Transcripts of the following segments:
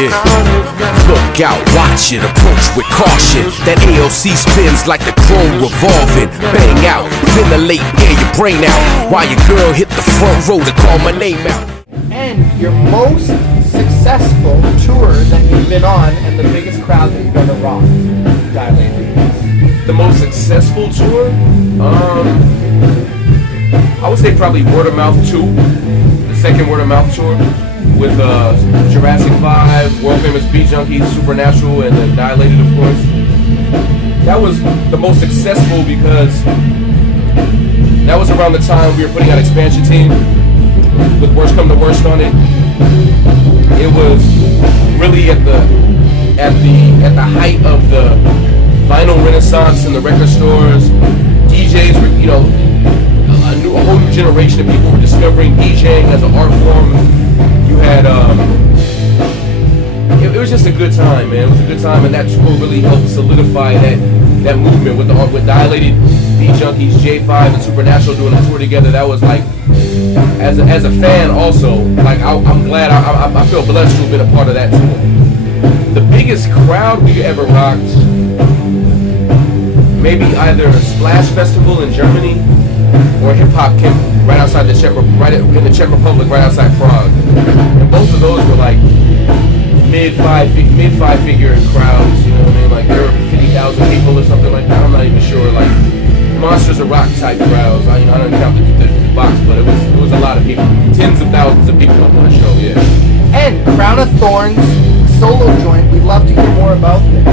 Yeah. Look out, watch it, approach with caution. That ALC spins like the chrome revolving. Bang out, ventilate, air your brain out, while your girl hit the front row to call my name out. And your most successful tour that you've been on, and the biggest crowd that you've ever rocked. Dilated. The most successful tour? I would say probably Word of Mouth 2, the second Word of Mouth tour, with Jurassic 5, World Famous Beat Junkies, Supernatural, and then Dilated, of course. That was the most successful because that was around the time we were putting out Expansion Team, with Worst Come to Worst on it. It was really at the height of the vinyl renaissance in the record stores. DJs were, you know, a whole new generation of people were discovering DJing as an art form. You had, it was just a good time, man. It was a good time, and that tour really helped solidify that movement with Dilated, Beat Junkies, J5, and Supernatural doing a tour together. That was like, as a fan also, like I'm glad, I feel blessed to have been a part of that tour. The biggest crowd we ever rocked, maybe either a Splash Festival in Germany or Hip Hop Camp right outside the Czech Republic, right outside Prague. And both of those were like mid five figure crowds, you know what I mean? Like there were 50,000 people or something like that. I'm not even sure. Like Monsters of Rock type crowds. I don't count the box, but it was a lot of people. Tens of thousands of people on the show, yeah. And Crown of Thorns solo joint, we'd love to hear more about this.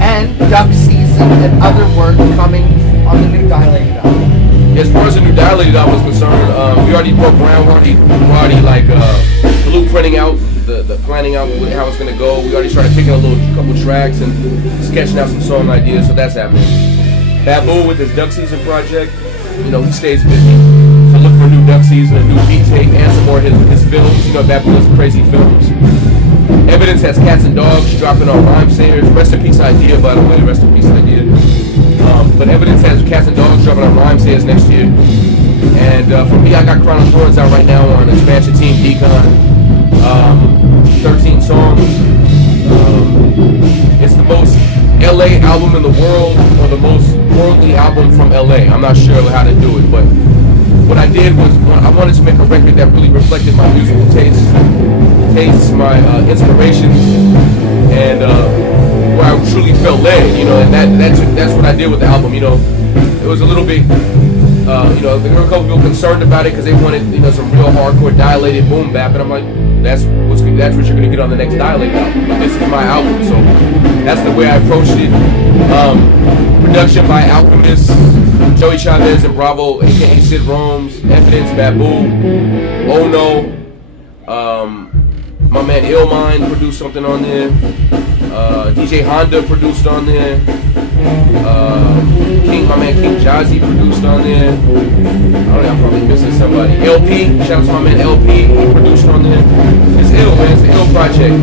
And Duck Season and other work coming on the new Dilated album. As far as the new Dilated album is concerned, we already broke ground. We're already like blueprinting out, the planning out how it's gonna go. We already started picking a couple tracks and sketching out some song ideas, so that's happening. Babu with his Duck Season project, you know, he stays busy. So look for a new Duck Season, a new beat tape, and some more of his films. You know, Babu does crazy films. Evidence has Cats and Dogs dropping on Rhyme Sayers. Rest in peace Idea, by the way. Rest in peace Idea. But Evidence has Cats and Dogs dropping on Rhyme Sayers next year. And for me, I got Crown of Thorns out right now on Expansion Team Decon. 13 songs. It's the most LA album in the world, or the most worldly album from LA. I'm not sure how to do it, but what I did was I wanted to make a record that really reflected my musical tastes, my inspirations, and where I truly felt led, you know, and that's what I did with the album. You know, it was a little bit, you know, there were a couple people concerned about it because they wanted, you know, some real hardcore Dilated boom bap, and I'm like, that's what you're gonna get on the next Dilated album. But this is my album, so that's the way I approached it. Production by Alchemist, Joey Chavez and Bravo, aka Sid Rome's, Evidence, Babu, Oh No, my man Illmind produced something on there, DJ Honda produced on there, my man King Jazzy produced on there. I don't know, I'm probably missing somebody. LP, shout out to my man LP, he produced on there. It's ill, man, it's an ill project.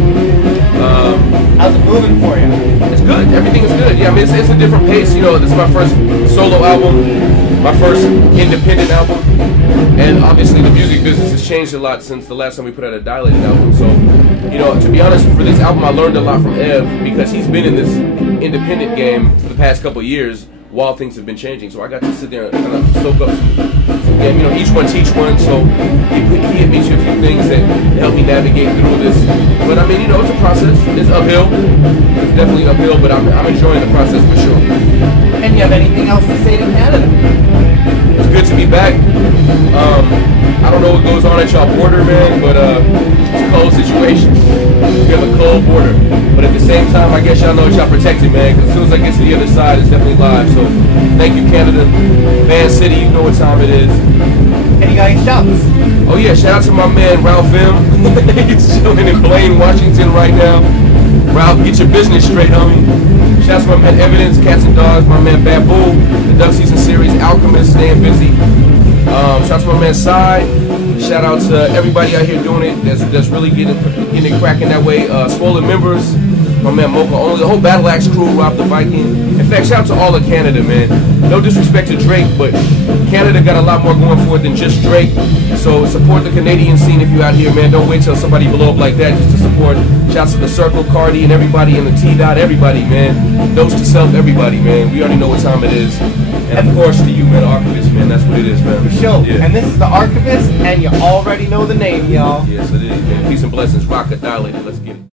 How's it moving for you? It's good, everything is good. Yeah, I mean, it's a different pace, you know, this is my first solo album, my first independent album, and obviously the music business has changed a lot since the last time we put out a Dilated album, so, you know, to be honest, for this album I learned a lot from Ev, because he's been in this independent game for the past couple of years while things have been changing, so I got to sit there and kind of soak up some, you know, each one teach one, so he hit me to a few things that helped me navigate through this, but I mean, you know, it's a process, it's uphill, it's definitely uphill, but I'm enjoying the process for sure. And you have anything else to say to Canada? It's good to be back. I don't know what goes on at y'all border, man, but it's a cold situation. We have a cold border, but at the same time, I guess y'all know y'all protected, man, because as soon as I get to the other side, it's definitely live, so thank you, Canada. Van City, you know what time it is. And you got any shouts? Oh yeah, shout out to my man, Ralph M. He's chilling in Blaine, Washington right now. Ralph, get your business straight, homie. Shout out to my man Evidence, Cats and Dogs, my man Babu, the Duck Season series, Alchemist, staying busy. Shout out to my man Sai. Shout out to everybody out here doing it that's really getting it cracking that way. Swollen Members, My man Mocha Only, the whole Battle Axe crew, Rob the Viking. In fact, shout out to all of Canada, man. No disrespect to Drake, but Canada got a lot more going for it than just Drake. So support the Canadian scene if you're out here, man. Don't wait till somebody blow up like that just to support. Shouts to the Circle, Cardi, and everybody in the T-Dot, everybody, man. Notes to self, everybody, man. We already know what time it is. And of course to you, man, Archivest, man. That's what it is, man. For sure. Yeah. And this is the Archivest, and you already know the name, y'all. Yes, it is, man. Peace and blessings. Rakaa Of Dilated. Let's get it.